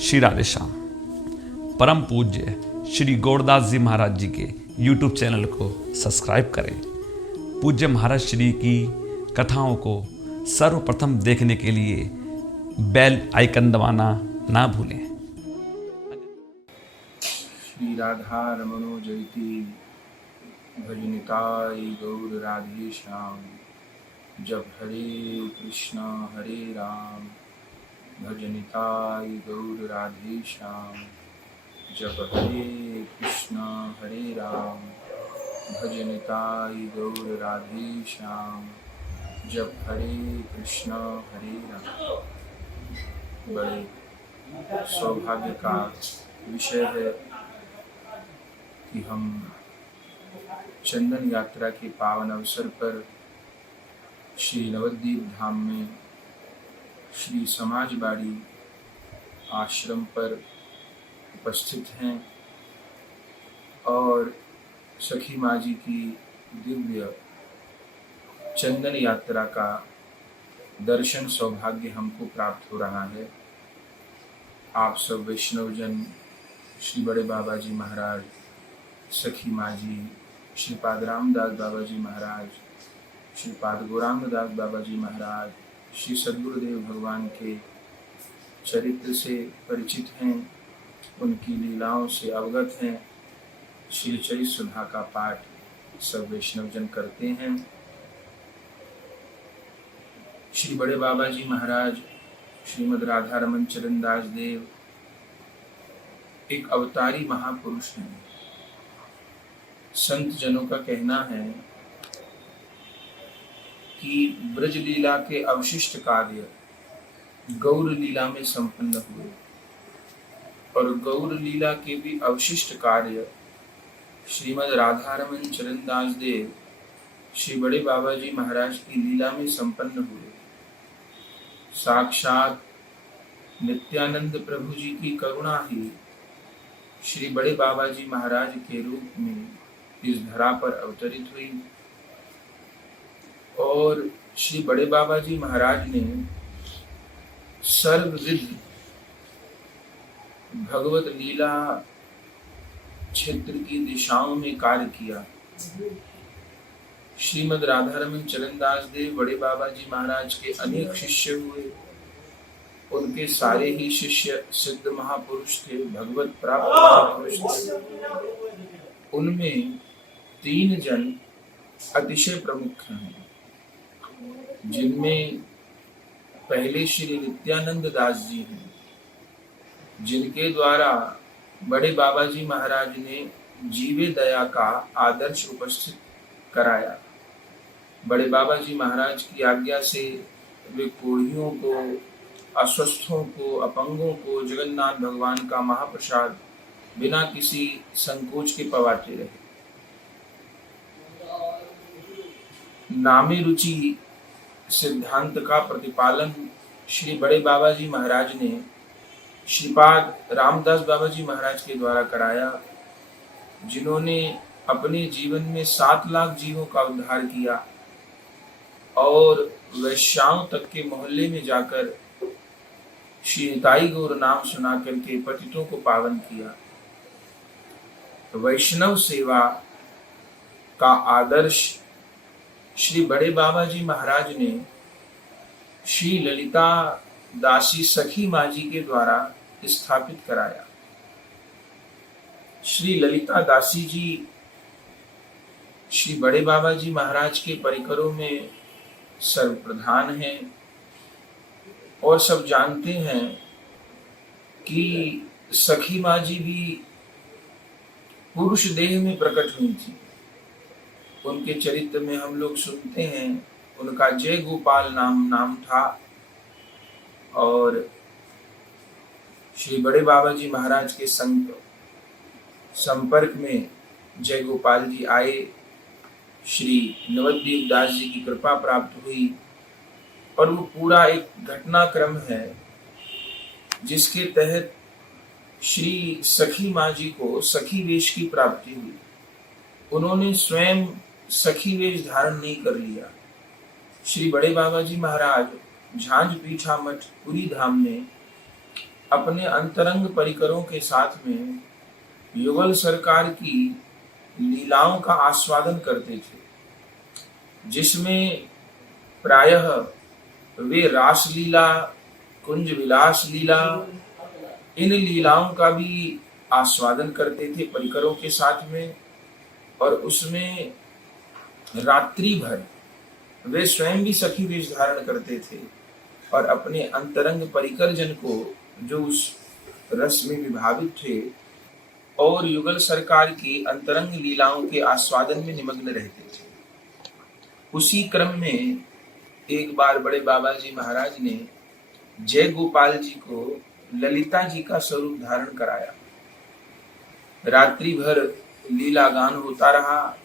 श्री राधे श्याम। परम पूज्य श्री गौरदास जी महाराज जी के YouTube चैनल को सब्सक्राइब करें। पूज्य महाराज श्री की कथाओं को सर्वप्रथम देखने के लिए बेल आइकन दबाना ना भूलें। श्री राधा रमणो जयति भजनिताय गौर राधे श्याम। जब हरे कृष्णा हरे राम भजनिताय गौर राधे श्याम। जब हरे कृष्णा हरे राम भजनिताय गौर राधे श्याम। जब हरे कृष्णा हरे राम। बड़े सौभाग्य का विषय है कि हम चंदन यात्रा के पावन अवसर पर श्री नवद्वीप धाम में श्री समाजबाड़ी आश्रम पर उपस्थित हैं और सखी माँ जी की दिव्य चंदन यात्रा का दर्शन सौभाग्य हमको प्राप्त हो रहा है। आप सब वैष्णवजन, श्री बड़े बाबा जी महाराज, सखी माँ जी, श्रीपाद रामदास बाबा जी महाराज, श्रीपाद गौरांगदास बाबा जी महाराज, श्री सद्गुरुदेव भगवान के चरित्र से परिचित हैं, उनकी लीलाओं से अवगत हैं। श्री चरित सुधा का पाठ सब वैष्णवजन करते हैं। श्री बड़े बाबा जी महाराज श्रीमद राधा रमन चरण दास देव एक अवतारी महापुरुष हैं। संत जनों का कहना है कि ब्रज लीला के अवशिष्ट कार्य गौर लीला में संपन्न हुए और गौर लीला के भी अवशिष्ट कार्य श्रीमद राधा रमन चरण दास देव श्री बड़े बाबा जी महाराज की लीला में संपन्न हुए। साक्षात नित्यानंद प्रभु जी की करुणा ही श्री बड़े बाबा जी महाराज के रूप में इस धरा पर अवतरित हुई और श्री बड़े बाबा जी महाराज ने सर्वविध भगवत लीला क्षेत्र की दिशाओं में कार्य किया। श्रीमद राधा रमन चरण दास देव बड़े बाबा जी महाराज के अनेक शिष्य हुए। उनके सारे ही शिष्य सिद्ध महापुरुष थे, भगवत प्राप्त महापुरुष थे। उनमें 3 जन अतिशय प्रमुख हैं, जिनमें पहले श्री नित्यानंद दास जी हैं, जिनके द्वारा बड़े बाबा जी महाराज ने जीवे दया का आदर्श उपस्थित कराया। बड़े बाबा जी महाराज की आज्ञा से वे कोढ़ियों को, अस्वस्थों को, अपंगों को जगन्नाथ भगवान का महाप्रसाद बिना किसी संकोच के पवाते रहे। नामे रुचि सिद्धांत का प्रतिपालन श्री बड़े बाबा जी महाराज ने श्रीपाद रामदास बाबा जी महाराज के द्वारा कराया, जिन्होंने अपने जीवन में 7 लाख जीवों का उद्धार किया और वैश्याओं तक के मोहल्ले में जाकर श्री निताई गौर नाम सुना करके पतितों को पावन किया। वैष्णव सेवा का आदर्श श्री बड़े बाबा जी महाराज ने श्री ललिता दासी सखी माँ जी के द्वारा स्थापित कराया। श्री ललिता दासी जी श्री बड़े बाबा जी महाराज के परिकरों में सर्वप्रधान हैं और सब जानते हैं कि सखी माँ जी भी पुरुष देह में प्रकट हुई थी। उनके चरित्र में हम लोग सुनते हैं, उनका जय गोपाल नाम था और श्री बड़े बाबा जी महाराज के संपर्क में जय गोपाल जी आए। श्री नवद्वीप दास जी की कृपा प्राप्त हुई और वो पूरा एक घटनाक्रम है जिसके तहत श्री सखी माँ जी को सखी वेश की प्राप्ति हुई। उन्होंने स्वयं सखी वेश धारण नहीं कर लिया। श्री बड़े बाबा जी महाराज झांझ पीठा मठ पुरी धाम में अपने अंतरंग परिकरों के साथ में युगल सरकार की लीलाओं का आस्वादन करते थे, जिसमें प्रायः वे रासलीला, कुंज विलास लीला, इन लीलाओं का भी आस्वादन करते थे परिकरों के साथ में। और उसमें रात्रि भर वे स्वयं भी सखी वेश धारण करते थे और अपने अंतरंग परिकर जन को, जो उस रस में विभावित थे और युगल सरकार की अंतरंग लीलाओं के आस्वादन में निमग्न रहते थे। उसी क्रम में एक बार बड़े बाबा जी महाराज ने जय गोपाल जी को ललिता जी का स्वरूप धारण कराया। रात्रि भर लीला गान होता रहा।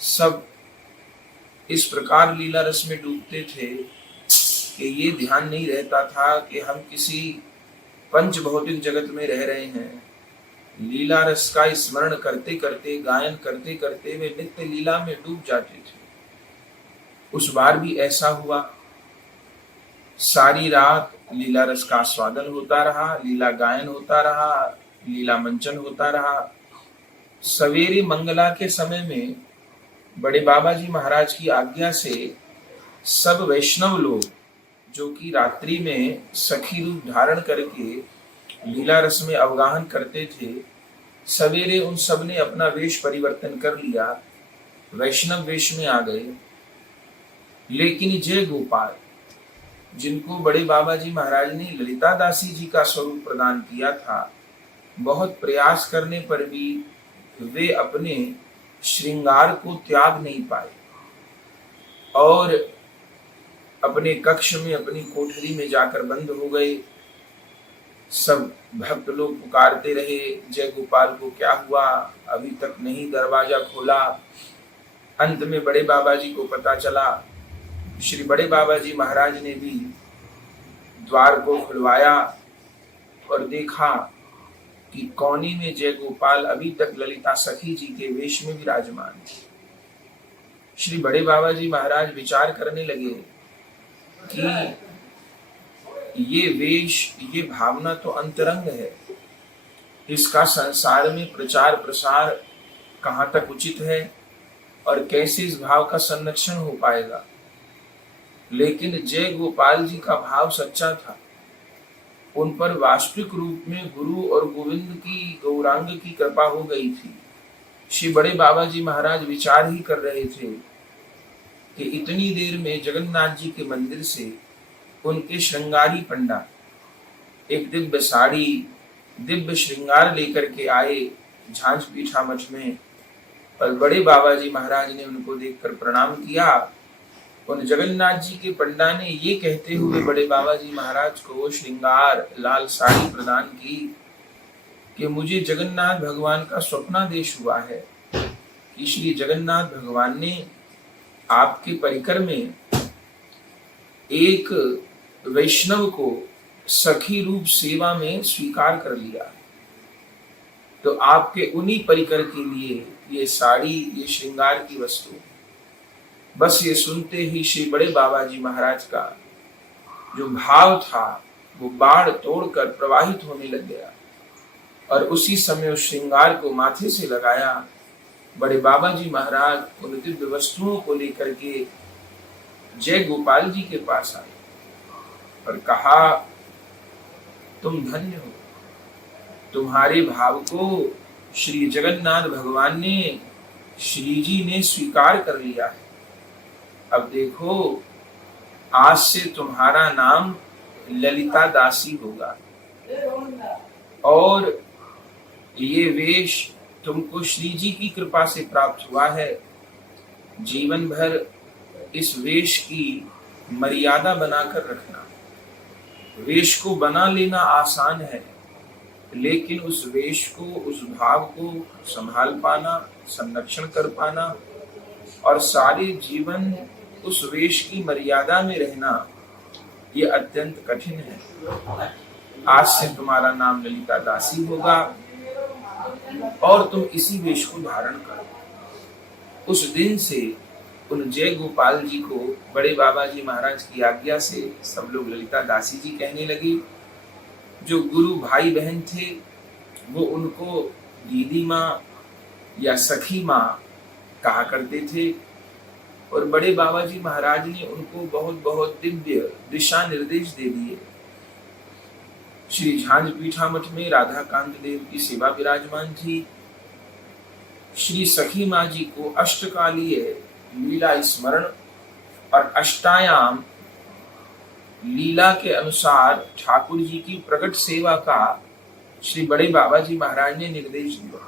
सब इस प्रकार लीला रस में डूबते थे कि ये ध्यान नहीं रहता था कि हम किसी पंच भौतिक जगत में रह रहे हैं। लीला रस का स्मरण करते करते, गायन करते करते वे नित्य लीला में डूब जाते थे। उस बार भी ऐसा हुआ। सारी रात लीला रस का आस्वादन होता रहा, लीला गायन होता रहा, लीला मंचन होता रहा। सवेरे मंगला के समय में बड़े बाबा जी महाराज की आज्ञा से सब वैष्णव लोग, जो कि रात्रि में सखी रूप धारण करके लीला रस में अवगाहन करते थे, सवेरे उन सब ने अपना वेश परिवर्तन कर लिया, वैष्णव वेश में आ गए। लेकिन जय गोपाल, जिनको बड़े बाबा जी महाराज ने ललिता दासी जी का स्वरूप प्रदान किया था, बहुत प्रयास करने पर भी वे अपने श्रृंगार को त्याग नहीं पाए और अपने कक्ष में, अपनी कोठरी में जाकर बंद हो गए। सब भक्त लोग पुकारते रहे, जय गोपाल को क्या हुआ, अभी तक नहीं दरवाजा खोला। अंत में बड़े बाबा जी को पता चला। श्री बड़े बाबा जी महाराज ने भी द्वार को खुलवाया और देखा कि कोने में जय गोपाल अभी तक ललिता सखी जी के वेश में विराजमान है। श्री बड़े बाबा जी महाराज विचार करने लगे कि ये वेश, ये भावना तो अंतरंग है, इसका संसार में प्रचार प्रसार कहाँ तक उचित है और कैसे इस भाव का संरक्षण हो पाएगा। लेकिन जय गोपाल जी का भाव सच्चा था। उन पर वास्तविक रूप में गुरु और गोविंद की, गौरांग की कृपा हो गई थी। श्री बड़े बाबा जी महाराज विचार ही कर रहे थे कि इतनी देर में जगन्नाथ जी के मंदिर से उनके श्रृंगारी पंडा एक दिव्य साड़ी, दिव्य श्रृंगार लेकर के आए झांझ पीठा मठ में। पर बड़े बाबा जी महाराज ने उनको देखकर प्रणाम किया। उन जगन्नाथ जी के पंडा ने ये कहते हुए बड़े बाबा जी महाराज को श्रृंगार लाल साड़ी प्रदान की कि मुझे जगन्नाथ भगवान का स्वप्नादेश हुआ है कि श्री जगन्नाथ भगवान ने आपके परिकर में एक वैष्णव को सखी रूप सेवा में स्वीकार कर लिया। तो आपके उन्हीं परिकर के लिए ये साड़ी, ये श्रृंगार की वस्तु। बस ये सुनते ही श्री बड़े बाबा जी महाराज का जो भाव था वो बाढ़ तोड़कर प्रवाहित होने लग गया और उसी समय उस श्रृंगार को माथे से लगाया। बड़े बाबा जी महाराज उन दिव्य वस्तुओं को लेकर के जय गोपाल जी के पास आए और कहा, तुम धन्य हो, तुम्हारे भाव को श्री जगन्नाथ भगवान ने, श्री जी ने स्वीकार कर लिया है। अब देखो, आज से तुम्हारा नाम ललिता दासी होगा और ये वेश तुमको श्री जी की कृपा से प्राप्त हुआ है। जीवन भर इस वेश की मर्यादा बनाकर रखना। वेश को बना लेना आसान है, लेकिन उस वेश को, उस भाव को संभाल पाना, संरक्षण कर पाना और सारे जीवन उस वेश की मर्यादा में रहना, ये अत्यंत कठिन है। आज से तुम्हारा नाम ललिता दासी होगा और तुम इसी वेश को धारण करो। उस दिन से उन जय गोपाल जी को बड़े बाबा जी महाराज की आज्ञा से सब लोग ललिता दासी जी कहने लगे। जो गुरु भाई बहन थे वो उनको दीदी माँ या सखी माँ कहा करते थे, और बड़े बाबा जी महाराज ने उनको बहुत बहुत दिव्य दिशा निर्देश दे दिए। श्री झांझ पीठा मठ में राधा कांत देव की सेवा विराजमान थी। श्री सखी माँ जी को अष्टकालीय लीला स्मरण और अष्टायाम लीला के अनुसार ठाकुर जी की प्रकट सेवा का श्री बड़े बाबा जी महाराज ने निर्देश दिया,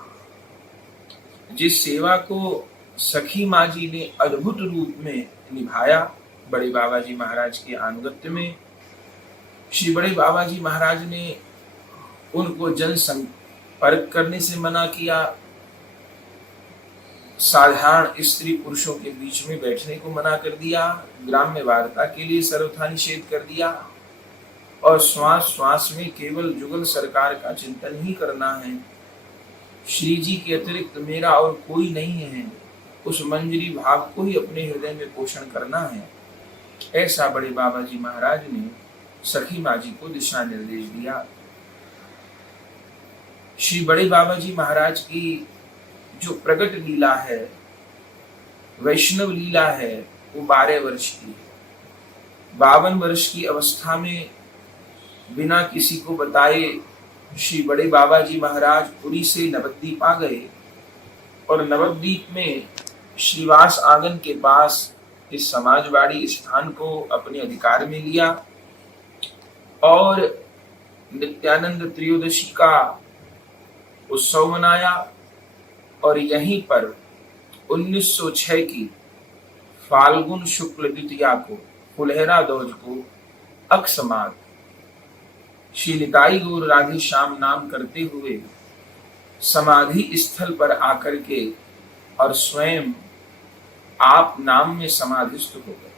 जिस सेवा को सखी माँ जी ने अद्भुत रूप में निभाया। बड़े बाबा जी महाराज के अनुगत्य में श्री बड़े बाबा जी महाराज ने उनको जन संपर्क करने से मना किया, साधारण स्त्री पुरुषों के बीच में बैठने को मना कर दिया, ग्राम्य वार्ता के लिए सर्वथा निषेध कर दिया, और श्वास श्वास में केवल जुगल सरकार का चिंतन ही करना है। श्री जी के अतिरिक्त मेरा और कोई नहीं है, उस मंजरी भाव को ही अपने हृदय में पोषण करना है। ऐसा बड़े बाबा जी महाराज ने सखी माँ जी को दिशा निर्देश दिया। श्री बड़े बाबा जी महाराज की जो प्रकट लीला है, वैष्णव लीला है, वो 12 वर्ष की है। 52 वर्ष की अवस्था में बिना किसी को बताए श्री बड़े बाबा जी महाराज पुरी से नवद्वीप आ गए, और नवद्वीप में श्रीवास आंगन के पास इस समाजवाड़ी स्थान को अपने अधिकार में लिया, और नित्यानंद त्रयोदशी का उत्सव मनाया, और यहीं पर 1906 की फाल्गुन शुक्ल द्वितीया को फुलहरा दौज को अकस्मात श्री निताई गौर राधे श्याम नाम करते हुए समाधि स्थल पर आकर के और स्वयं आप नाम में समाधिस्थ हो गए।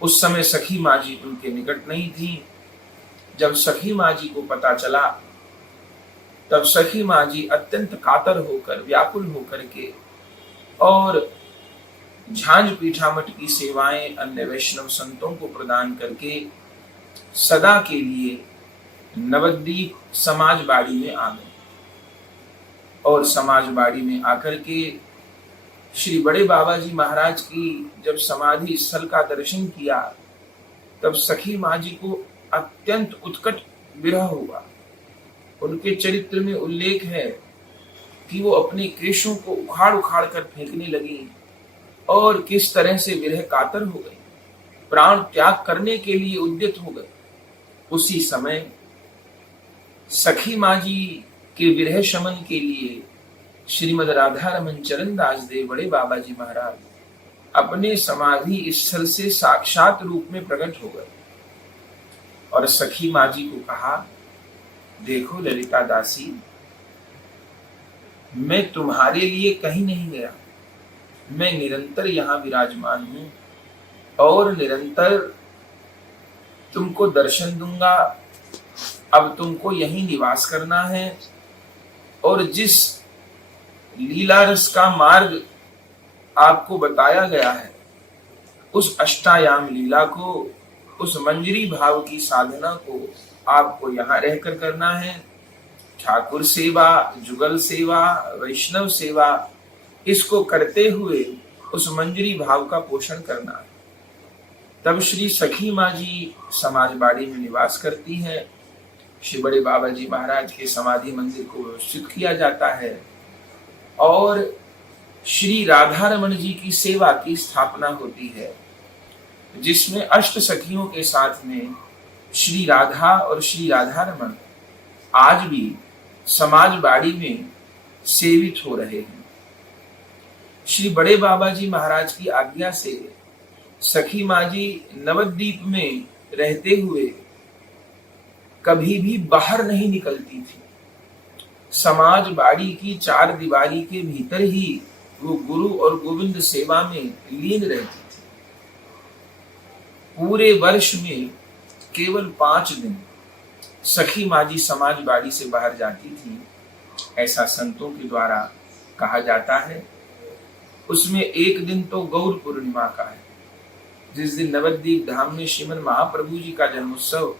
उस समय सखी माँ जी उनके निकट नहीं थी। जब सखी माँ जी को पता चला, तब सखी माँ जी अत्यंत कातर होकर, व्याकुल होकर के, और झांझ पीठा मठ की सेवाएं अन्य वैष्णव संतों को प्रदान करके सदा के लिए नवद्वीप समाजबाड़ी में आ गए। और समाजबाड़ी में आकर के श्री बड़े बाबा जी महाराज की जब समाधि स्थल का दर्शन किया, तब सखी माँ जी को अत्यंत उत्कट विरह हुआ। उनके चरित्र में उल्लेख है कि वो अपने केशों को उखाड़ उखाड़ कर फेंकने लगी, और किस तरह से विरह कातर हो गई, प्राण त्याग करने के लिए उद्यत हो गए। उसी समय सखी माँ जी के विरह शमन के लिए श्रीमद राधा रमन चरण दास देव बड़े बाबा जी महाराज अपने समाधि स्थल से साक्षात रूप में प्रकट हो गए, और सखी माँ जी को कहा, देखो ललिता दासी, मैं तुम्हारे लिए कहीं नहीं गया, मैं निरंतर यहाँ विराजमान हूं, और निरंतर तुमको दर्शन दूंगा। अब तुमको यहीं निवास करना है, और जिस लीला रस का मार्ग आपको बताया गया है, उस अष्टायाम लीला को, उस मंजरी भाव की साधना को आपको यहाँ रहकर करना है। ठाकुर सेवा, जुगल सेवा, वैष्णव सेवा, इसको करते हुए उस मंजरी भाव का पोषण करना है। तब श्री सखी माँ जी समाजबाड़ी में निवास करती हैं। श्री बड़े बाबा जी महाराज के समाधि मंदिर को व्यवस्थित किया जाता है, और श्री राधा रमन जी की सेवा की स्थापना होती है, जिसमें अष्ट सखियों के साथ में श्री राधा और श्री राधा रमन आज भी समाजबाड़ी में सेवित हो रहे हैं। श्री बड़े बाबा जी महाराज की आज्ञा से सखी माँ जी नवद्वीप में रहते हुए कभी भी बाहर नहीं निकलती थी। समाजबाड़ी की 4 दीवारी के भीतर ही वो गुरु और गोविंद सेवा में लीन रहती थी। पूरे वर्ष में केवल 5 दिन सखी माँ जी समाजबाड़ी से बाहर जाती थी, ऐसा संतों के द्वारा कहा जाता है। उसमें एक दिन तो गौर पूर्णिमा का है, जिस दिन नवद्वीप धाम में श्रीमद महाप्रभु जी का जन्मोत्सव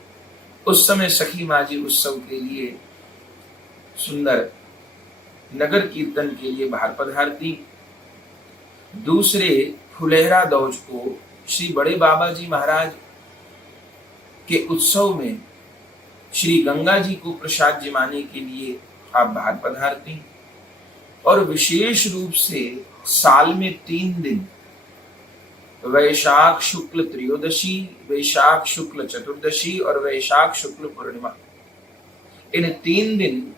उस समय सखी माँ जी उत्सव के लिए सुंदर नगर कीर्तन के लिए बाहर पधारती। दूसरे फुलेहरा दौज को श्री बड़े बाबा जी महाराज के उत्सव में श्री गंगा जी को प्रसाद जिमाने के लिए आप बाहर पधारती। और विशेष रूप से साल में 3 दिन, वैशाख शुक्ल त्रयोदशी, वैशाख शुक्ल चतुर्दशी और वैशाख शुक्ल पूर्णिमा, इन 3 दिन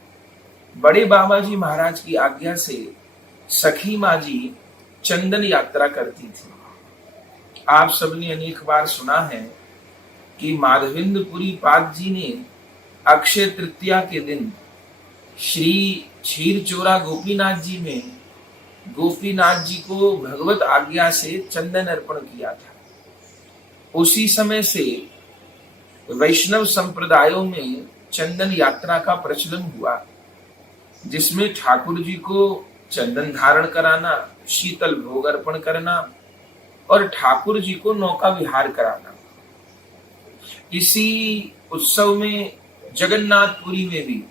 बड़े बाबा जी महाराज की आज्ञा से सखी माँ जी चंदन यात्रा करती थी। आप सबने अनेक बार सुना है कि माधवेंद्रपुरी पाद जी ने अक्षय तृतीया के दिन श्री क्षीर चोरा गोपीनाथ जी में गोपीनाथ जी को भगवत आज्ञा से चंदन अर्पण किया था। उसी समय से वैष्णव संप्रदायों में चंदन यात्रा का प्रचलन हुआ, जिसमें ठाकुर जी को चंदन धारण कराना, शीतल भोग अर्पण करना और ठाकुर जी को नौका विहार कराना। इसी उत्सव में जगन्नाथपुरी में भी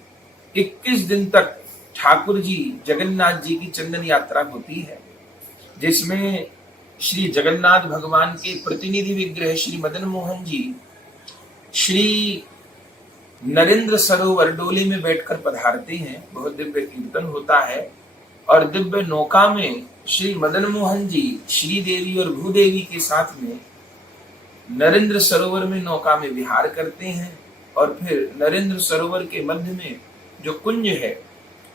21 दिन तक ठाकुर जी जगन्नाथ जी की चंदन यात्रा होती है, जिसमें श्री जगन्नाथ भगवान के प्रतिनिधि विग्रह श्री मदन मोहन जी श्री नरेंद्र सरोवर डोली में बैठकर पधारते हैं। बहुत दिव्य कीर्तन होता है और दिव्य नौका में श्री मदन मोहन जी श्री देवी और भूदेवी के साथ में नरेंद्र सरोवर में नौका में विहार करते हैं और फिर नरेंद्र सरोवर के मध्य में जो कुंज है,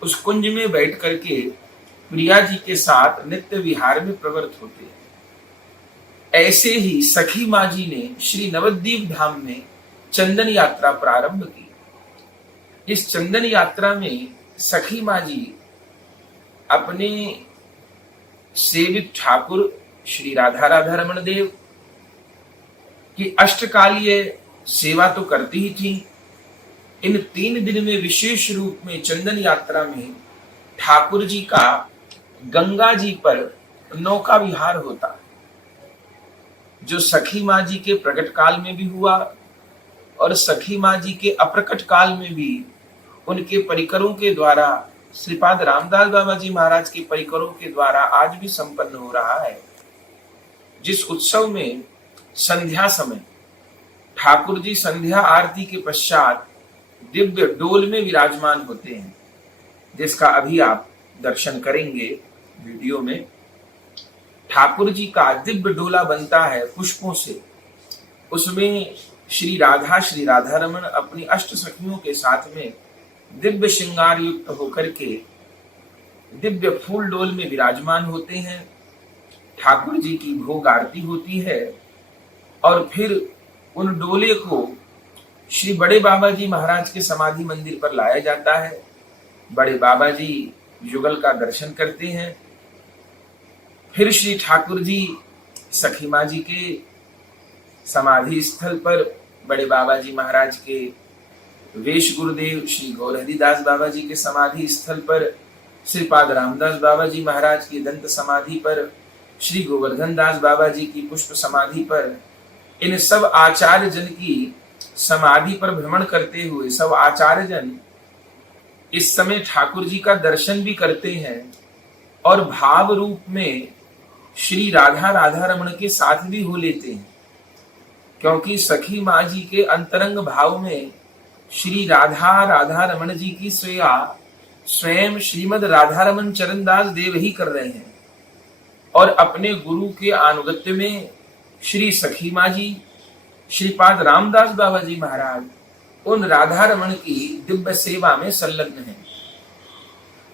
उस कुंज में बैठ करके प्रिया जी के साथ नित्य विहार में प्रवृत्त होते हैं। ऐसे ही सखी माँ जी ने श्री नवद्वीप धाम में चंदन यात्रा प्रारंभ की। इस चंदन यात्रा में सखी माँ जी अपने सेवित ठाकुर श्री राधा राधा रमण देव की अष्टकालीय सेवा तो करती ही थी। इन 3 दिन में विशेष रूप में चंदन यात्रा में ठाकुर जी का गंगा जी पर नौका विहार होता, जो सखी माँ जी के प्रकट काल में भी हुआ और सखी माँ जी के अप्रकट काल में भी उनके परिकरों के द्वारा, श्रीपाद रामदास बाबा जी महाराज के परिकरों के द्वारा आज भी संपन्न हो रहा है। जिस उत्सव में संध्या समय ठाकुर जी संध्या आरती के पश्चात दिव्य डोल में विराजमान होते हैं, जिसका अभी आप दर्शन करेंगे वीडियो में। ठाकुर जी का दिव्य डोला बनता है पुष्पों से। उसमें श्री राधा रमन अपनी अष्ट सखियों के साथ में दिव्य श्रृंगार युक्त होकर के दिव्य फूल डोल में विराजमान होते हैं। ठाकुर जी की भोग आरती होती है और फिर उन डोले को श्री बड़े बाबा जी महाराज के समाधि मंदिर पर लाया जाता है। बड़े बाबा जी युगल का दर्शन करते हैं। फिर श्री ठाकुर जी सखी माँ जी के समाधि स्थल पर बड़े बाबा जी महाराज के वेश गुरुदेव श्री गौर हरिदास बाबा जी के समाधि स्थल पर, श्रीपाद रामदास बाबा जी महाराज की दंत समाधि पर, श्री गोवर्धन दास बाबा जी की पुष्प समाधि पर, इन सब आचार्य जन की समाधि पर भ्रमण करते हुए सब आचार्य जन इस समय ठाकुर जी का दर्शन भी करते हैं और भाव रूप में श्री राधा रमण के साथ भी हो लेते हैं, क्योंकि सखी माँ जी के अंतरंग भाव में श्री राधा रमण जी की सेवा स्वयं श्रीमद राधा रमन चरणदास देव ही कर रहे हैं और अपने गुरु के अनुगत्य में श्री सखी माँ जी श्रीपाद रामदास बाबा जी महाराज उन राधा रमण की दिव्य सेवा में संलग्न हैं।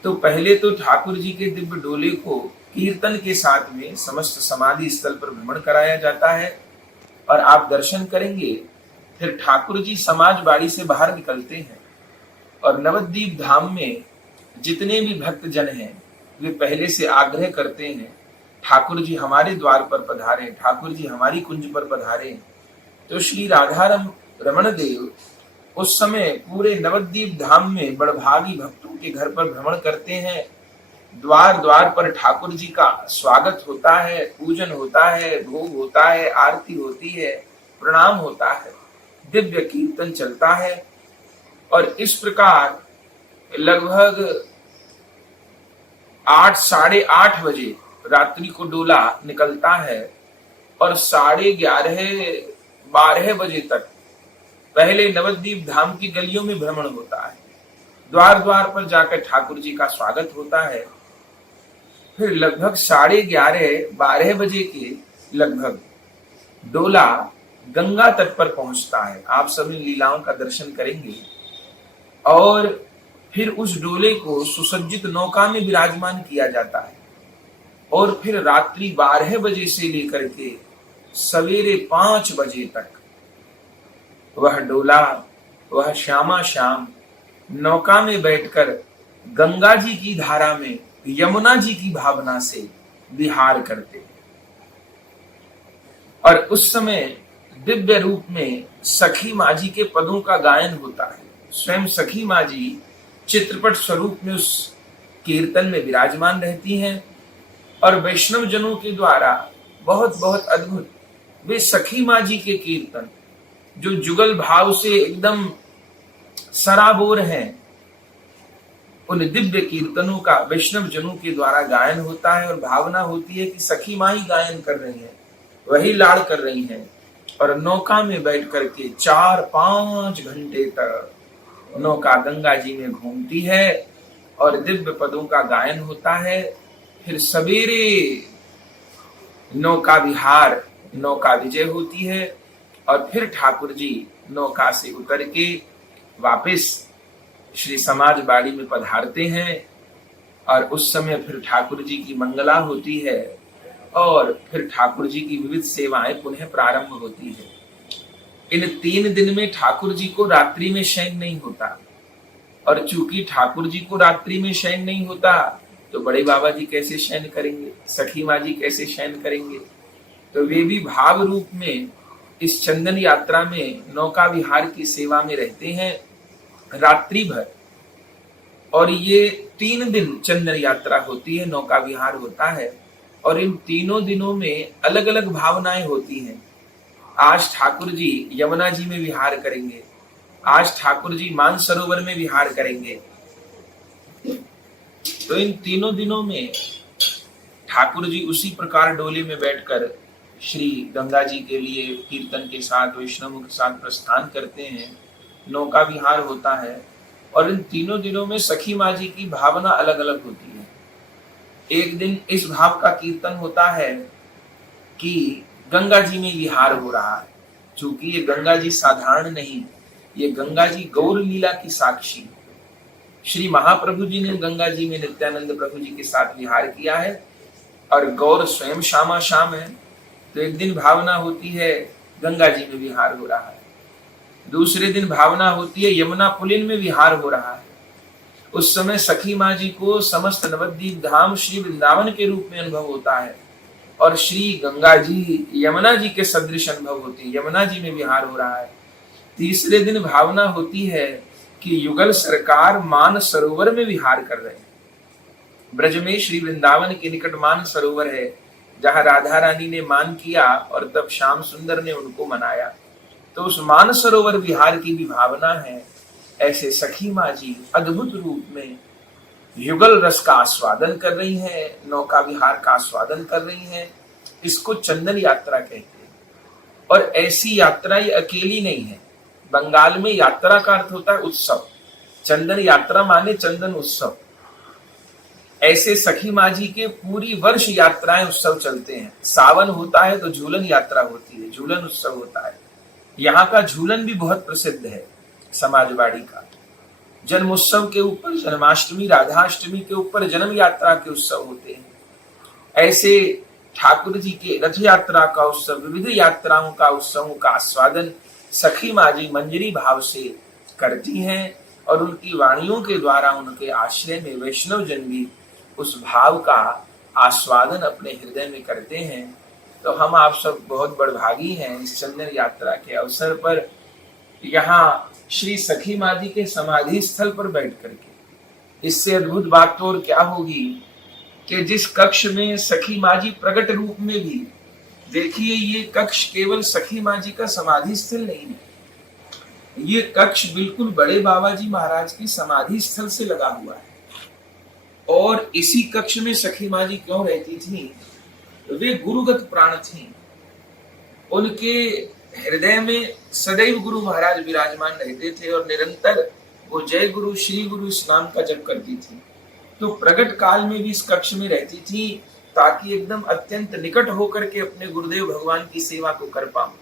तो पहले तो ठाकुर जी के दिव्य डोले को कीर्तन के साथ में समस्त समाधि स्थल पर भ्रमण कराया जाता है और आप दर्शन करेंगे। फिर ठाकुर जी समाज बाड़ी से बाहर निकलते हैं और नवद्वीप धाम में जितने भी भक्त जन हैं वे पहले से आग्रह करते हैं, ठाकुर जी हमारे द्वार पर पधारे, ठाकुर जी हमारी कुंज पर पधारे। तो श्री राधा रमण देव उस समय पूरे नवद्वीप धाम में बड़भागी भक्तों के घर पर भ्रमण करते हैं। द्वार द्वार पर ठाकुर जी का स्वागत होता है, पूजन होता है, भोग होता है, आरती होती है, प्रणाम होता है। दिव्य कीर्तन चलता है। और इस प्रकार लगभग 8 साढ़े 8 बजे रात्रि को डोला निकलता है और 11:30 12 बजे तक पहले नवद्वीप धाम की गलियों में भ्रमण होता है। द्वार द्वार पर जाकर ठाकुर जी का स्वागत होता है। फिर लगभग 11:30 12 बजे के लगभग डोला गंगा तट पर पहुंचता है। आप सभी लीलाओं का दर्शन करेंगे और फिर उस डोले को सुसज्जित नौका में विराजमान किया जाता है और फिर रात्रि 12 बजे से लेकर के सवेरे 5 बजे तक वह डोला, वह श्यामा श्याम नौका में बैठकर गंगा जी की धारा में यमुना जी की भावना से विहार करते हैं। और उस समय दिव्य रूप में सखी माँ जी के पदों का गायन होता है। स्वयं सखी माँ जी चित्रपट स्वरूप में उस कीर्तन में विराजमान रहती हैं और वैष्णव जनों के द्वारा बहुत बहुत अद्भुत वे सखी माँ जी के कीर्तन जो जुगल भाव से एकदम सराबोर हैं, उन दिव्य कीर्तनों का वैष्णव जनों के द्वारा गायन होता है और भावना होती है कि सखी माँ ही गायन कर रही हैं, वही लाड़ कर रही हैं। और नौका में बैठ करके 4-5 घंटे तक नौका गंगा जी में घूमती है और दिव्य पदों का गायन होता है। फिर सवेरे नौका विहार, नौका विजय होती है और फिर ठाकुर जी नौका से उतर के वापस श्री समाज बाड़ी में पधारते हैं और उस समय फिर ठाकुर जी की मंगला होती है और फिर ठाकुर जी की विविध सेवाएं पुनः प्रारंभ होती है। इन 3 दिन में ठाकुर जी को रात्रि में शयन नहीं होता और चूंकि ठाकुर जी को रात्रि में शयन नहीं होता तो बड़े बाबा जी कैसे शयन करेंगे, सखी माँ जी कैसे शयन करेंगे। तो वे भी भाव रूप में इस चंदन यात्रा में नौका विहार की सेवा में रहते हैं रात्रि भर। और ये 3 दिन चंदन यात्रा होती है, नौका विहार होता है और इन तीनों दिनों में अलग अलग भावनाएं होती हैं। आज ठाकुर जी यमुना जी में विहार करेंगे, आज ठाकुर जी मानसरोवर में विहार करेंगे। तो इन तीनों दिनों में ठाकुर जी उसी प्रकार डोले में बैठकर श्री गंगा जी के लिए कीर्तन के साथ वैष्णवों के साथ प्रस्थान करते हैं, नौका विहार होता है। और इन तीनों दिनों में सखी माँ जी की भावना अलग अलग होती है। एक दिन इस भाव का कीर्तन होता है कि गंगा जी में विहार हो रहा है, चूंकि ये गंगा जी साधारण नहीं, ये गंगा जी गौर लीला की साक्षी। श्री महाप्रभु जी ने गंगा जी में नित्यानंद प्रभु जी के साथ विहार किया है और गौर स्वयं श्यामा श्याम है। तो एक दिन भावना होती है गंगा जी में विहार हो रहा है, दूसरे दिन भावना होती है यमुना पुलिन में विहार हो रहा है। उस समय सखी माँ जी को समस्त नवद्वीप धाम श्री वृंदावन के रूप में अनुभव होता है और श्री गंगा जी यमुना जी के सदृश अनुभव होती है, यमुना जी में विहार हो रहा है। तीसरे दिन भावना होती है कि युगल सरकार मान सरोवर में विहार कर रहे हैं। ब्रज में श्री वृंदावन के निकट मान सरोवर है जहां राधा रानी ने मान किया और तब श्याम सुंदर ने उनको मनाया। तो उस मान सरोवर विहार की भी भावना है। ऐसे सखी माँ जी अद्भुत रूप में युगल रस का आस्वादन कर रही हैं, नौका विहार का आस्वादन कर रही हैं। इसको चंदन यात्रा कहते हैं। और ऐसी यात्रा ये अकेली नहीं है। बंगाल में यात्रा का अर्थ होता है उत्सव, चंदन यात्रा माने चंदन उत्सव। ऐसे सखी माँ जी के पूरी वर्ष यात्राएं उत्सव चलते हैं। सावन होता है तो झूलन यात्रा होती है, झूलन उत्सव होता है। यहाँ का झूलन भी बहुत प्रसिद्ध है समाजवाड़ी का। जन्मोत्सव के ऊपर जन्माष्टमी, राधाष्टमी के ऊपर जन्म यात्रा के उत्सव होते हैं। ऐसे ठाकुर जी के रथ यात्रा का उत्सव, विविध यात्राओं का उत्सवों का आस्वादन सखी माँ जी मंजरी भाव से करती हैं और उनकी वाणियों के द्वारा उनके आश्रय में वैष्णव जन भी उस भाव का आस्वादन अपने हृदय में करते हैं। तो हम आप सब बहुत बड़भागी हैं इस चंदन यात्रा के अवसर पर यहाँ श्री सखी माँ जी के समाधि स्थल पर बैठ करके। इससे अद्भुत बात तो और क्या होगी कि जिस कक्ष में सखी माँ जी प्रकट रूप में भी, देखिए ये कक्ष केवल सखी माँ जी का समाधि स्थल नहीं है, ये कक्ष बिल्कुल बड़े बाबा जी महाराज की समाधि स्थल से लगा हुआ है। और इसी कक्ष में सखी माँ जी क्यों रहती थी? वे गुरुगत प्राण थी। उनके हृदय में सदैव गुरु महाराज विराजमान रहते थे और निरंतर वो जय गुरु श्री गुरु इस नाम का जप करती थी। तो प्रगट काल में भी इस कक्ष में रहती थी ताकि एकदम अत्यंत निकट होकर के अपने गुरुदेव भगवान की सेवा को कर पाऊं।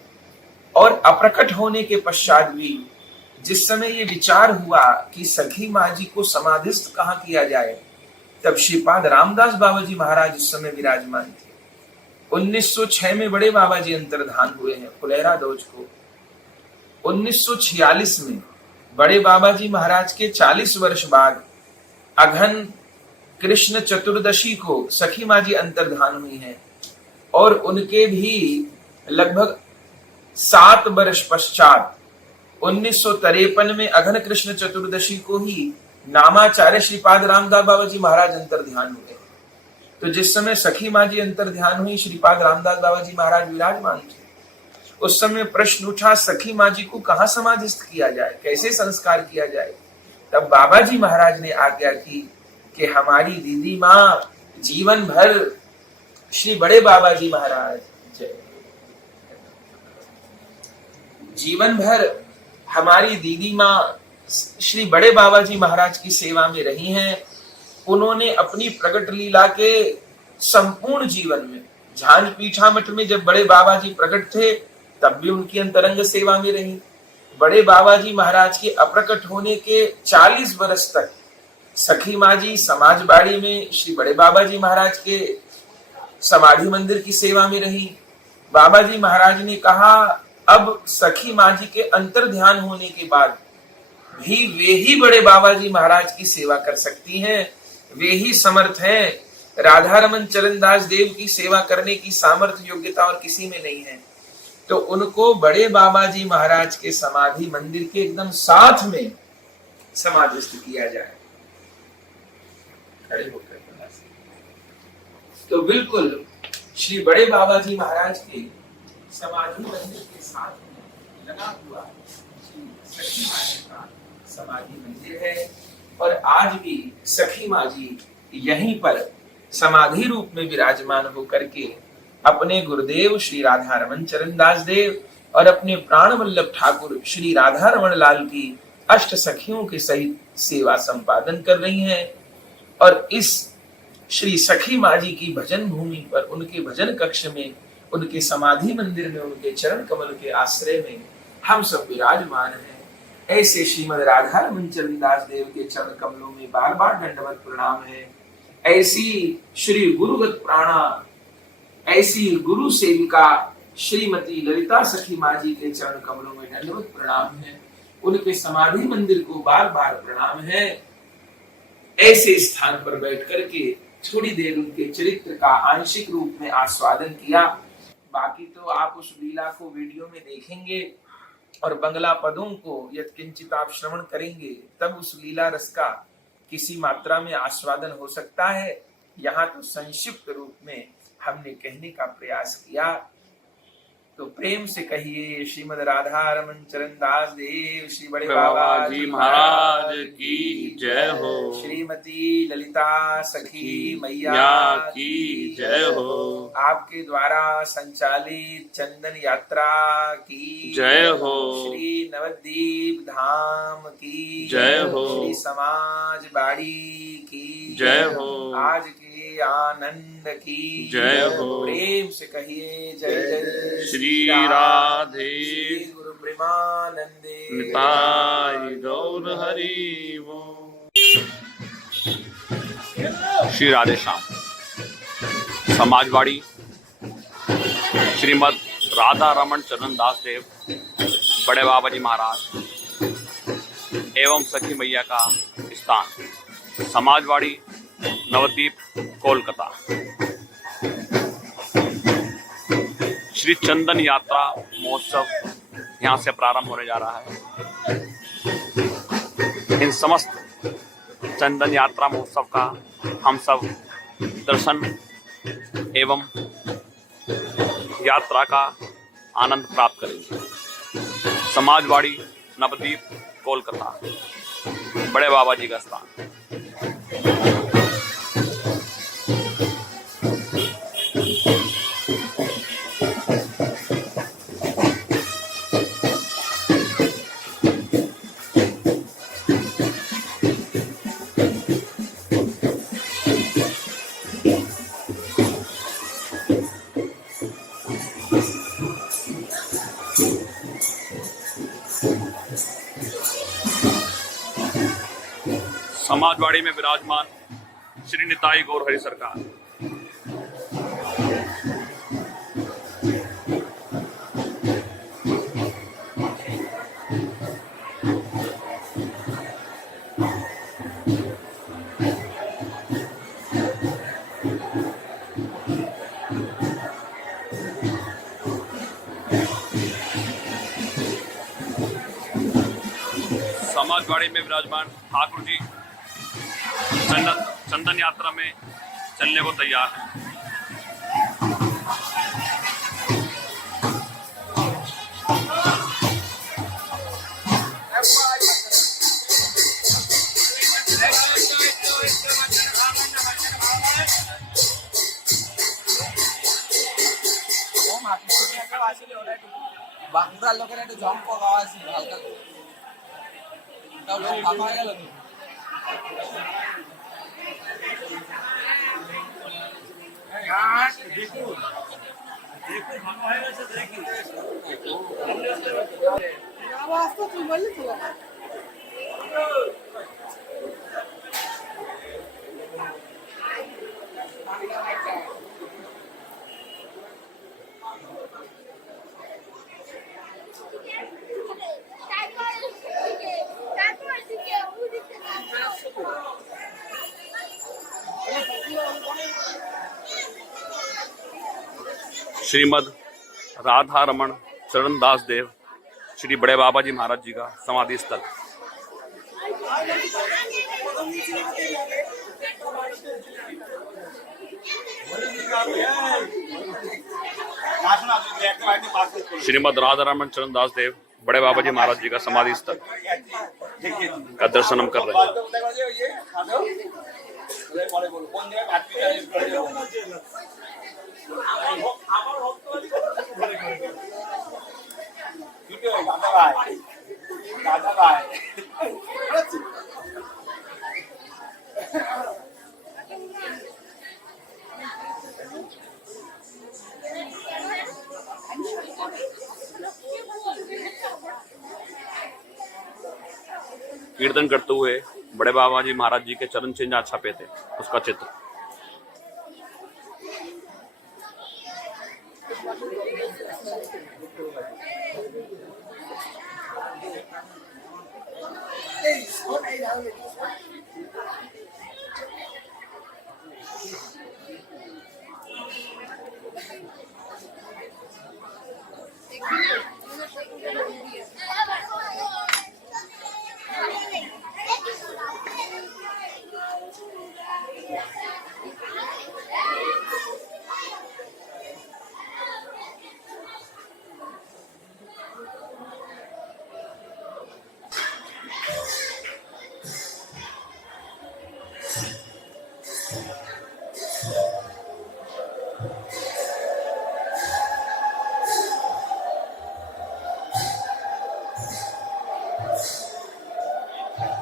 और अप्रकट होने के पश्चात भी जिस समय ये विचार हुआ कि सखी माँ जी को समाधिस्थ कहाँ किया जाए, तब श्रीपाद रामदास बाबा जी महाराज इस समय विराजमान थे। 1906 में बड़े बाबा जी अंतर्धान हुए हैं फुलेरा दोज को। 1946 में बड़े बाबा जी महाराज के 40 वर्ष बाद अघन कृष्ण चतुर्दशी को सखी माँ जी अंतर्धान हुई हैं। और उनके भी लगभग 7 वर्ष पश्चात 1953 में अघन कृष्ण चतुर्दशी को ही नामाचार्य श्रीपाद रामदास बाबा जी महाराज अंतर्ध्यान हुए। तो जिस समय सखी माँ जी अंतर्ध्यान हुई, श्रीपाद रामदास बाबा जी महाराज विराजमान थे। उस समय प्रश्न उठा सखी माँ जी को कहाँ समाधिस्थ किया जाए, कैसे संस्कार किया जाए। तब बाबा जी महाराज ने आज्ञा की कि हमारी दीदी माँ जीवन भर श्री बड़े बाबा जी महाराज जीवन भर हमारी दीदी माँ श्री बड़े बाबा जी महाराज की सेवा में रही हैं। उन्होंने अपनी प्रकट लीला के संपूर्ण जीवन में झांझ पीठा मठ में जब बड़े बाबा जी प्रकट थे तब भी उनकी अंतरंग सेवा में रही। बड़े बाबा जी महाराज के अप्रकट होने के 40 वर्ष तक सखी माँ जी समाजबाड़ी में श्री बड़े बाबा जी महाराज के समाधि मंदिर की सेवा में रही। बाबा जी महाराज ने कहा अब सखी माँ जी के अंतर ध्यान होने के बाद भी वे ही बड़े बाबा जी महाराज की सेवा कर सकती हैं, वे ही समर्थ हैं। राधा रमन चरणदास देव की सेवा करने की सामर्थ्य योग्यता और किसी में नहीं है। तो उनको बड़े बाबा जी महाराज के समाधि मंदिर के एकदम साथ में समाधिस्थ किया जाए। खड़े होकर तो बिल्कुल श्री बड़े बाबा जी महाराज के समाधि मंदिर के साथ में लगा हुआ सखी माँ जी का समाधि मंदिर है। और आज भी सखी माँ जी यहीं पर समाधि रूप में विराजमान होकर के अपने गुरुदेव श्री राधा रमन चरणदास देव और अपने प्राण वल्लभ ठाकुर श्री राधा रमन लाल की अष्ट सखियों के सहित सेवा संपादन कर रही हैं। और इस श्री सखी माँ जी की भजन भूमि पर उनके भजन कक्ष में उनके समाधि मंदिर में उनके चरण कमल के आश्रय में हम सब विराजमान हैं। ऐसे श्रीमद राधा रमन चरणदास देव के चरण कमलों में बार बार दंडवत प्रणाम है। ऐसी श्री गुरुगत प्राणा, ऐसी गुरु सेविका श्रीमती ललिता सखी माँ जी के चरण कमलों में दंडवत प्रणाम है। उनके समाधि मंदिर को बार बार प्रणाम है। ऐसे स्थान पर बैठ करके थोड़ी देर उनके चरित्र का आंशिक रूप में आस्वादन किया। बाकी तो आप उस लीला को वीडियो में देखेंगे और बंगला पदों को यत्किंचित आप श्रवण करेंगे तब उस लीला रस का किसी मात्रा में आस्वादन हो सकता है। यहाँ तो संक्षिप्त रूप में हमने कहने का प्रयास किया। तो प्रेम से कहिए श्रीमद राधा रमन चरणदास देव श्री बड़े बाबा जी महाराज की जय हो। श्रीमती ललिता सखी मैया की जय हो। आपके द्वारा संचालित चंदन यात्रा की जय हो। श्री नवद्वीप धाम की जय हो। श्री समाज बाड़ी की जय हो। आज के आनंद की जय हो। प्रेम से कहिए जय जय श्री राधे श्री गुरु प्रेमानंदे निताय गौर हरि वो। श्री राधे श्याम। समाजवाड़ी श्रीमद राधा रमन चरणदास देव बड़े बाबा जी महाराज एवं सखी मैया का स्थान समाजवाड़ी नवद्वीप कोलकाता। श्री चंदन यात्रा महोत्सव यहाँ से प्रारंभ होने जा रहा है। इन समस्त चंदन यात्रा महोत्सव का हम सब दर्शन एवं यात्रा का आनंद प्राप्त करेंगे। समाजवाड़ी नवद्वीप कोलकाता, बड़े बाबा जी का स्थान। समाजवाड़ी में विराजमान श्री निताई गौर हरि सरकार। समाजवाड़ी में विराजमान ठाकुर जी चंदन यात्रा में चलने को तैयार है। বাঁকুড়ার লোকের একটা জম্প গাওয়া আছে হালকা করে তাও লোক ফাঁকা হয়ে গেল তো আওয়াজ তো তুই বললি তো श्रीमद राधा रमन चरण दास देव श्री बड़े बाबा जी महाराज जी का समाधि स्थल। श्रीमद राधा रमन चरण दास देव बड़े बाबा जी महाराज जी का समाधि स्थल का दर्शन हम कर रहे हैं। कीर्तन करते हुए बड़े बाबा जी महाराज जी के चरण चिन्ह छपे थे, उसका चित्र।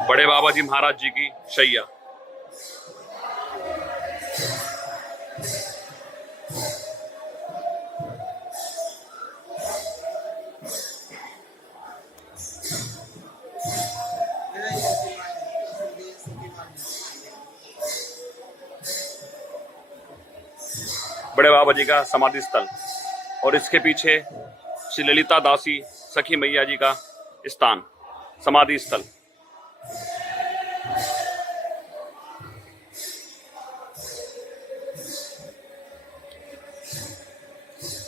बड़े बाबा जी महाराज जी की शैया। बड़े बाबा जी का समाधि स्थल और इसके पीछे श्री ललिता दासी सखी मैया जी का स्थान, समाधि स्थल।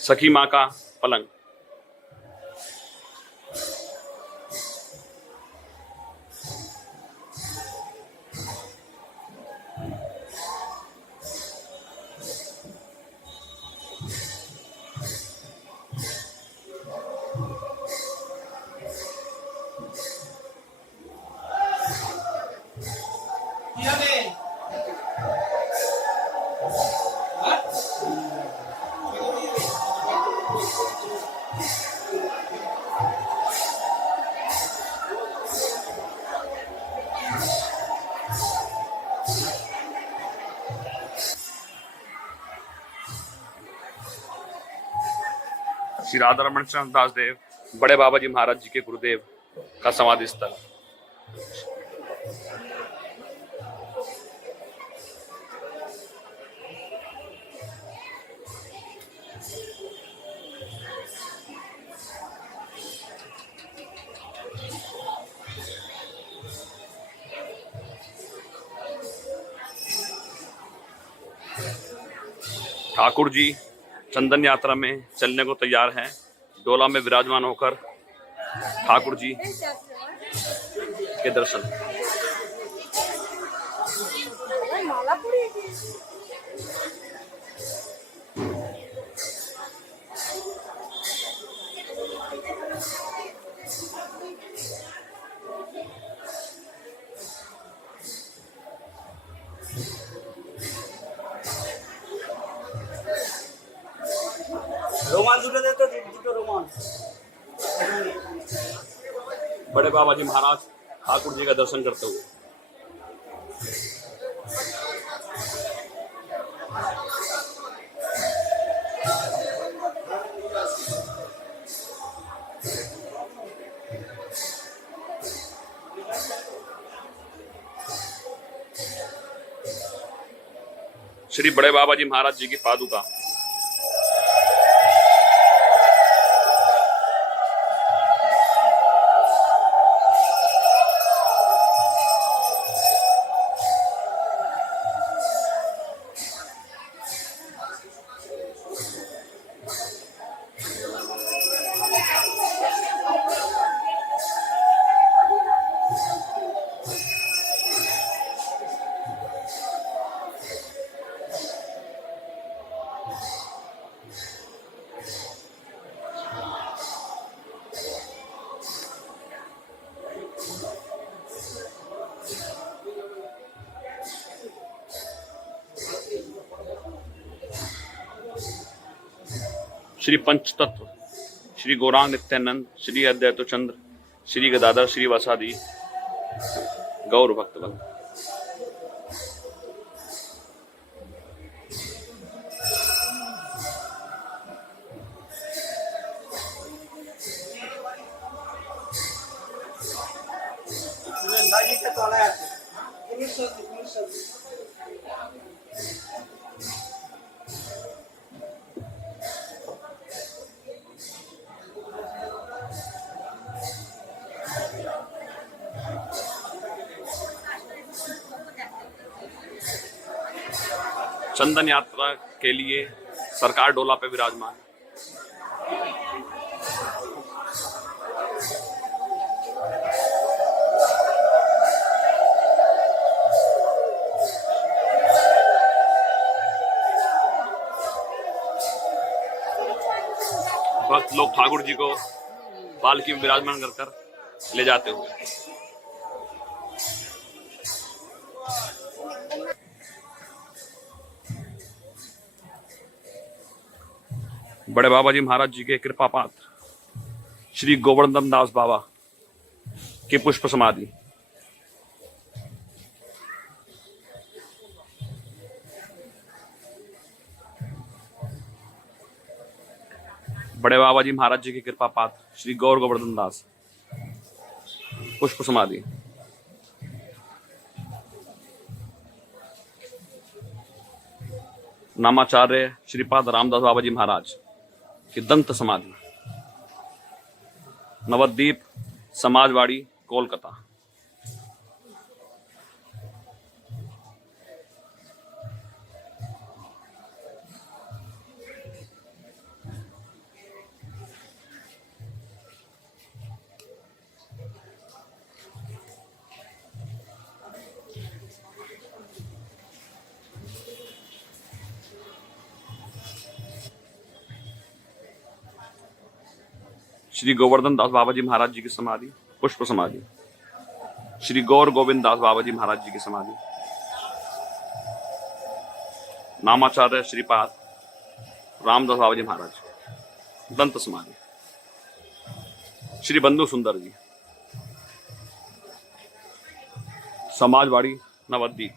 सखी माँ का पलंग। श्री राधा रमन चरण दास देव बड़े बाबा जी महाराज जी के गुरुदेव का समाधि स्थल। ठाकुर जी चंदन यात्रा में चलने को तैयार हैं। डोला में विराजमान होकर ठाकुर जी के दर्शन। रोमान जुटे देते दुटो रोमान। बड़े बाबा जी महाराज ठाकुर जी का दर्शन करते हुए। श्री बड़े बाबा जी महाराज जी की पादुका। श्री पंचतत्व श्री गौरांग नित्यानंद श्री अद्वैत चंद्र श्री गदाधर श्री वसादि गौर भक्तवंद। चंदन यात्रा के लिए सरकार डोला पे विराजमान। भक्त लोग ठाकुर जी को पालकी में विराजमान कर ले जाते हुए। बड़े बाबा जी महाराज जी के कृपा पात्र श्री गोवर्धन दास बाबा की पुष्प समाधि। बड़े बाबा जी महाराज जी के कृपा पात्र श्री गौर गोवर्धन दास पुष्प समाधि। नामाचार्य श्रीपाद रामदास बाबा जी महाराज की दंत समाधि। नवद्वीप समाजवाड़ी कोलकाता। श्री गोवर्धन दास बाबा जी महाराज जी की समाधि पुष्प समाधि। श्री गौर गोविंद दास बाबा जी महाराज जी की समाधि। नामाचार्य श्रीपाद रामदास बाबाजी महाराज, दंत समाधि, श्री बंधु सुंदर जी, समाजवाड़ी नवद्वीप,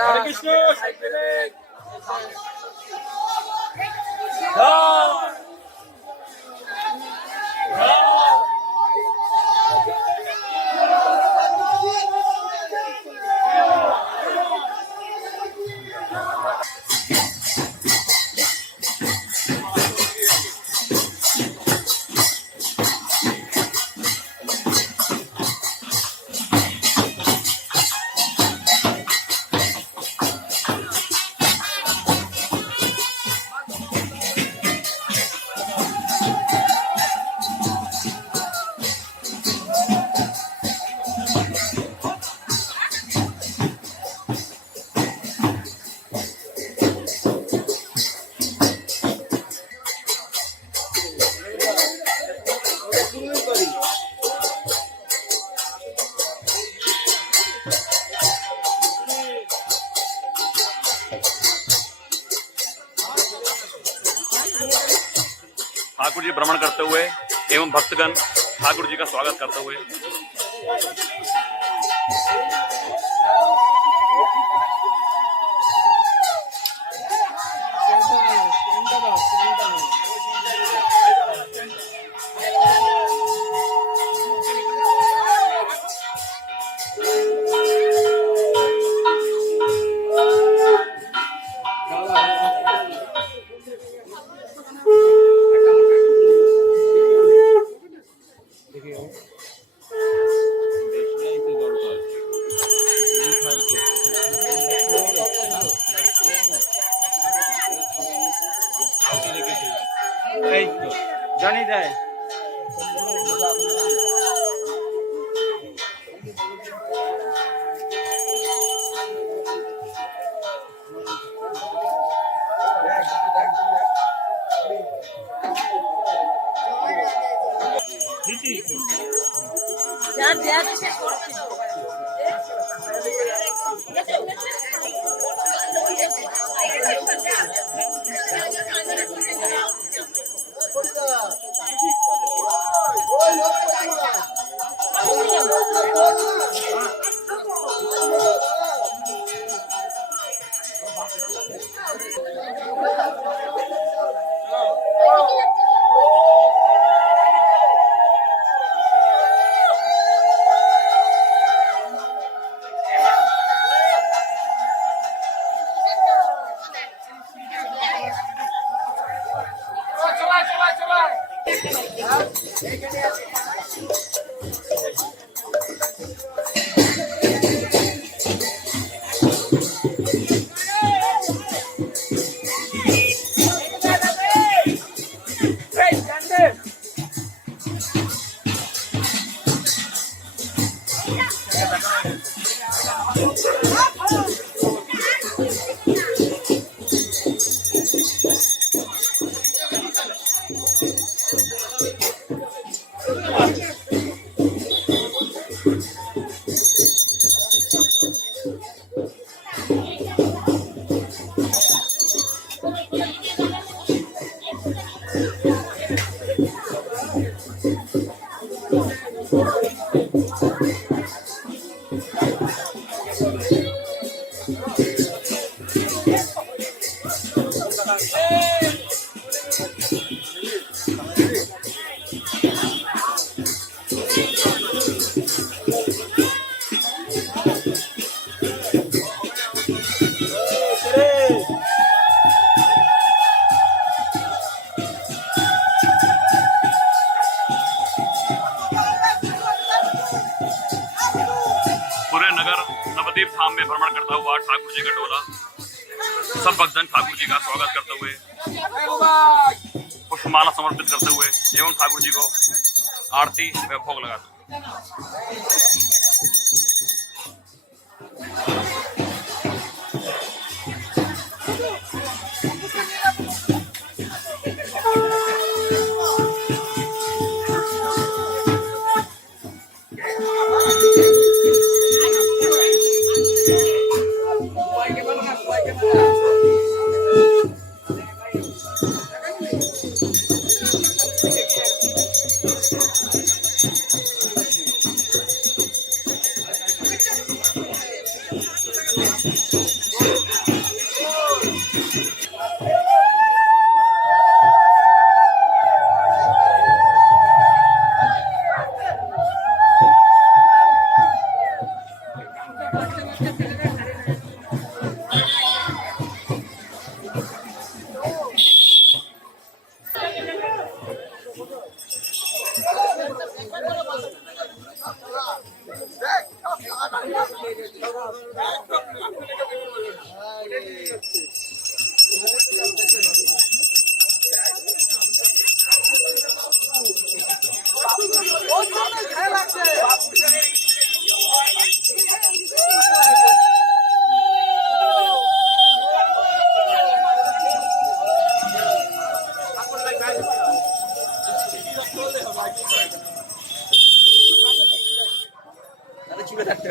हरे कृष्ण। ठाकुर जी भ्रमण करते हुए एवं भक्तगण ठाकुर जी का स्वागत करते हुए জানি যায় पूरे नगर नवदीप धाम में भ्रमण करता हुआ ठाकुर जी का डोला सब भक्तजन ठाकुर जी का स्वागत करते हुए पुष्पमाला समर्पित करते हुए एवं ठाकुर जी को आरती व भोग लगाते हुए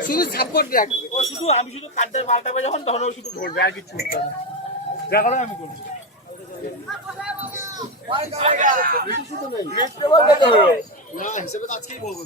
শুধু সাপোর্ট রাখবে ও শুধু আমি শুধু কার্ডের পাল্টাবে যখন তখন ও শুধু ধরবে আর কিছু করতে হবে যা করে আমি করবো হিসেবে তো আজকেই বলবো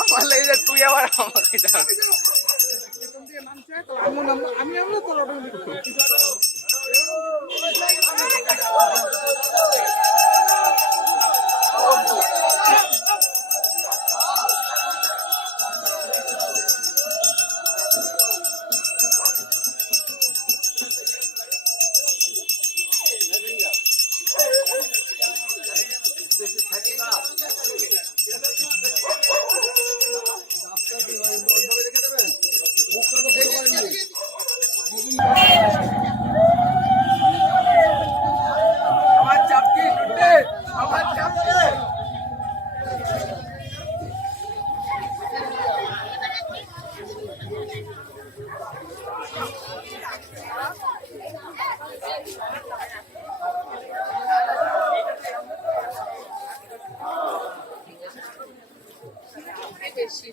আমার লাগে তুই আবার আমাকে আমি আমরা তোর অটোমেটিক বেশি।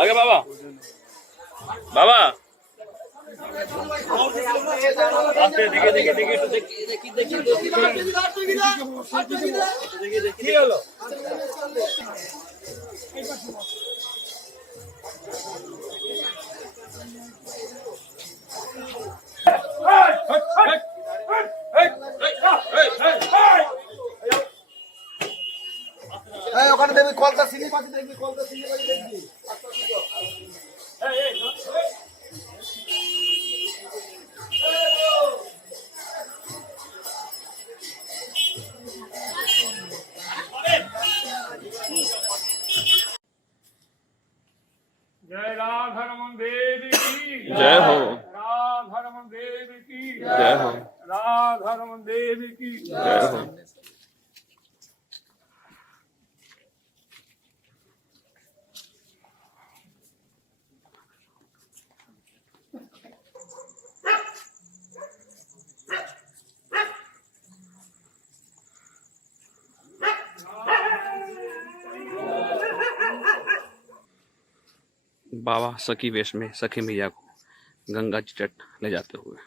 आगे बाबा बाबा ওখানে দেখবি কলতা সিলি পাখি দেখবি, কলতা সিলি পাখি দেখবি। जय राधारमण देव की जय हो। राधारमण देव की जय हो। राधारमण देव की जय हो। बाबा सखी वेश में सखी मैया को गंगा जी तट ले जाते हुए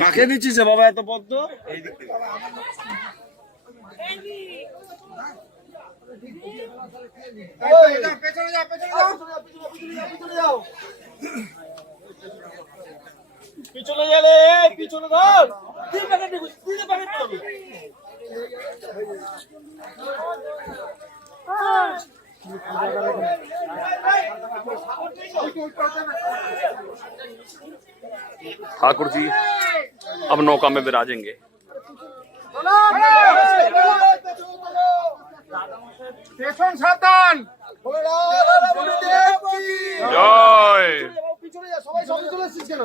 কাকে নিচ্ছিস বাবা এত পদ্ম? পেছনে যাও, পেছনে যাও, পেছনে যাও, পিছনে গেলে পিছনে ধর। তুই প্যাকেট দিবি, তুই প্যাকেট দিবি। ठाकुर जी अब नौका में विराजेंगे। পেছন সাবধান। জয়। পিছনে যা, সবাই সামনে চলে এসেছিস কেন?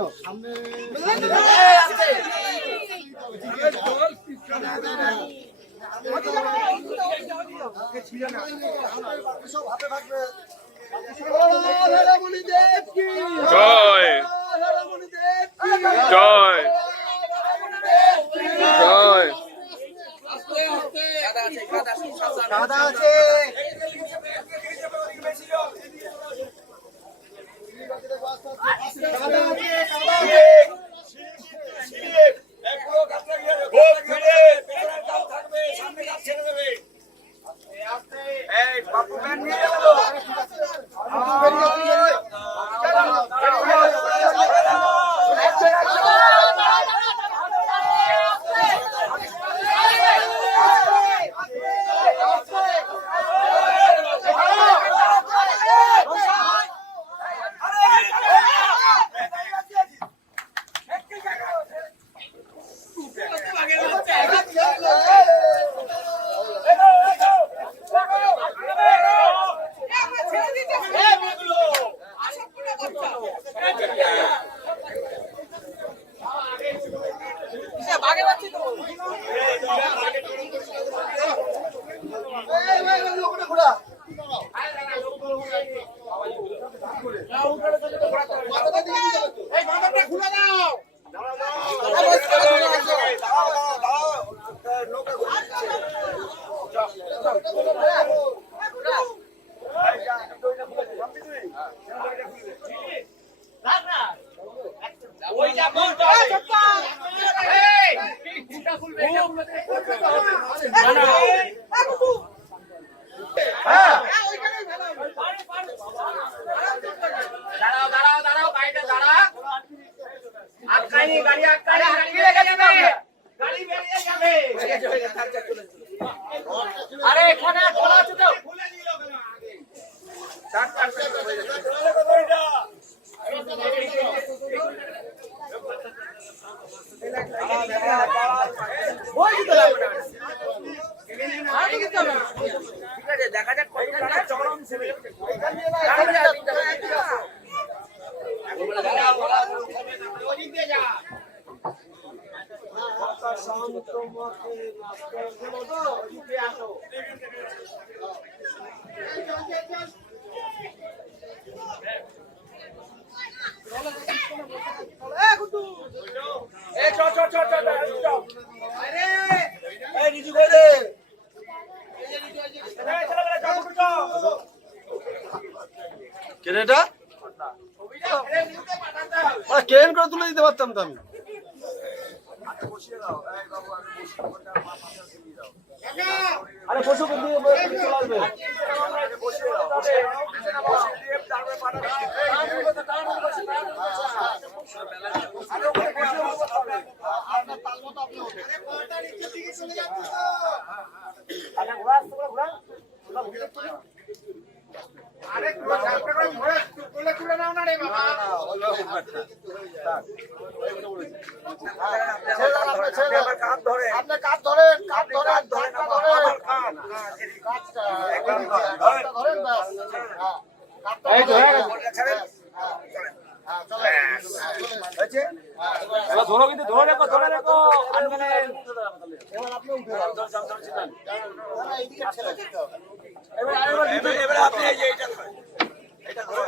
সব হাতে থাকবে। দাদা আছে আরে এখানে খোলা আছে তো দেখা যাক চরম ছিল কেন করে তুলে দিতে পারতাম তো আমি। আরে পশু দিয়ে ধরো, কিন্তু ধরে রেখো, ধরে রেখো। এবার আপনি উঠে এবার আপনি এই যে এটা ধরে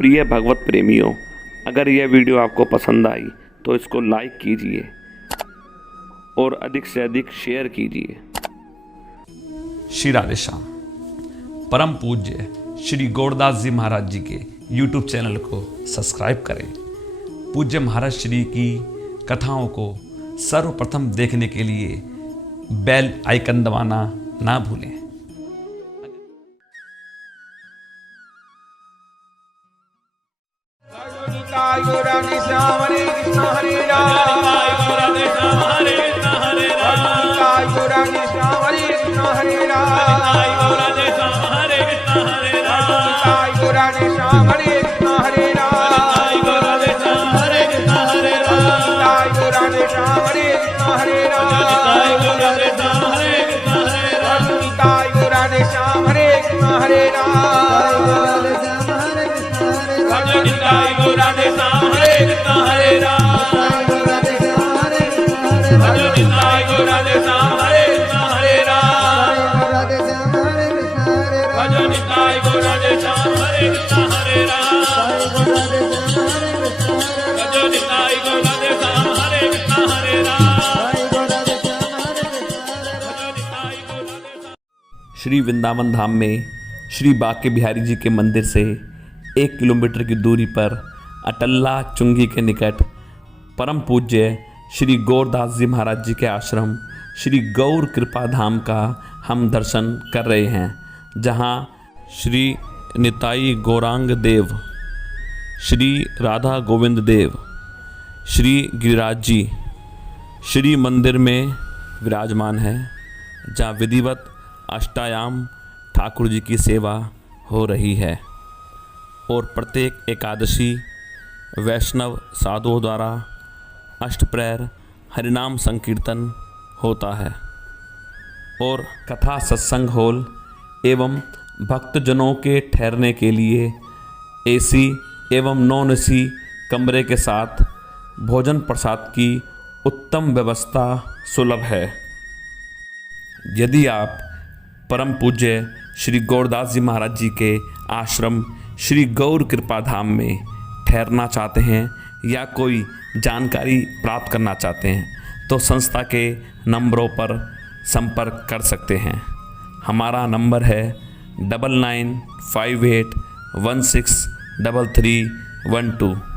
प्रिय भगवत प्रेमियों, अगर यह वीडियो आपको पसंद आई तो इसको लाइक कीजिए और अधिक से अधिक शेयर कीजिए। श्री राधे श्याम। परम पूज्य श्री गौरदास जी महाराज जी के YouTube चैनल को सब्सक्राइब करें। पूज्य महाराज श्री की कथाओं को सर्वप्रथम देखने के लिए बेल आइकन दबाना ना भूलें। राधे श्याम हरे कृष्ण हरे राम, राधे श्याम हरे कृष्ण हरे राम, राधे श्याम हरे कृष्ण हरे राम, राधे श्याम हरे कृष्ण हरे राम, राधे श्याम हरे कृष्ण हरे राम, राधे श्याम हरे कृष्ण हरे राम, राधे श्याम हरे कृष्ण हरे राम, राधे श्याम हरे कृष्ण हरे राम, राधे श्याम हरे कृष्ण हरे राम, राधे श्याम हरे कृष्ण हरे राम, राधे श्याम हरे कृष्ण हरे राम, राधे श्याम हरे कृष्ण हरे राम, राधे श्याम हरे कृष्ण हरे राम, राधे श्याम हरे कृष्ण हरे राम, राधे श्याम हरे कृष्ण हरे राम। श्री वृंदावन धाम में श्री बांके बिहारी जी के मंदिर से 1 किलोमीटर की दूरी पर अटल्ला चुंगी के निकट परम पूज्य श्री गौरदास जी महाराज जी के आश्रम श्री गौर कृपा धाम का हम दर्शन कर रहे हैं, जहां श्री निताई गौरांग देव, श्री राधा गोविंद देव, श्री गिरिराज जी श्री मंदिर में विराजमान है, जहां विधिवत अष्टायाम ठाकुर जी की सेवा हो रही है और प्रत्येक एकादशी वैष्णव साधुओं द्वारा अष्टप्रहर हरिनाम संकीर्तन होता है और कथा सत्संग हॉल एवं भक्तजनों के ठहरने के लिए एसी एवं नॉन एसी कमरे के साथ भोजन प्रसाद की उत्तम व्यवस्था सुलभ है। यदि आप परम पूज्य श्री गौरदास जी महाराज जी के आश्रम श्री गौर कृपा धाम में ठहरना चाहते हैं या कोई जानकारी प्राप्त करना चाहते हैं तो संस्था के नंबरों पर संपर्क कर सकते हैं। हमारा नंबर है 9958163312।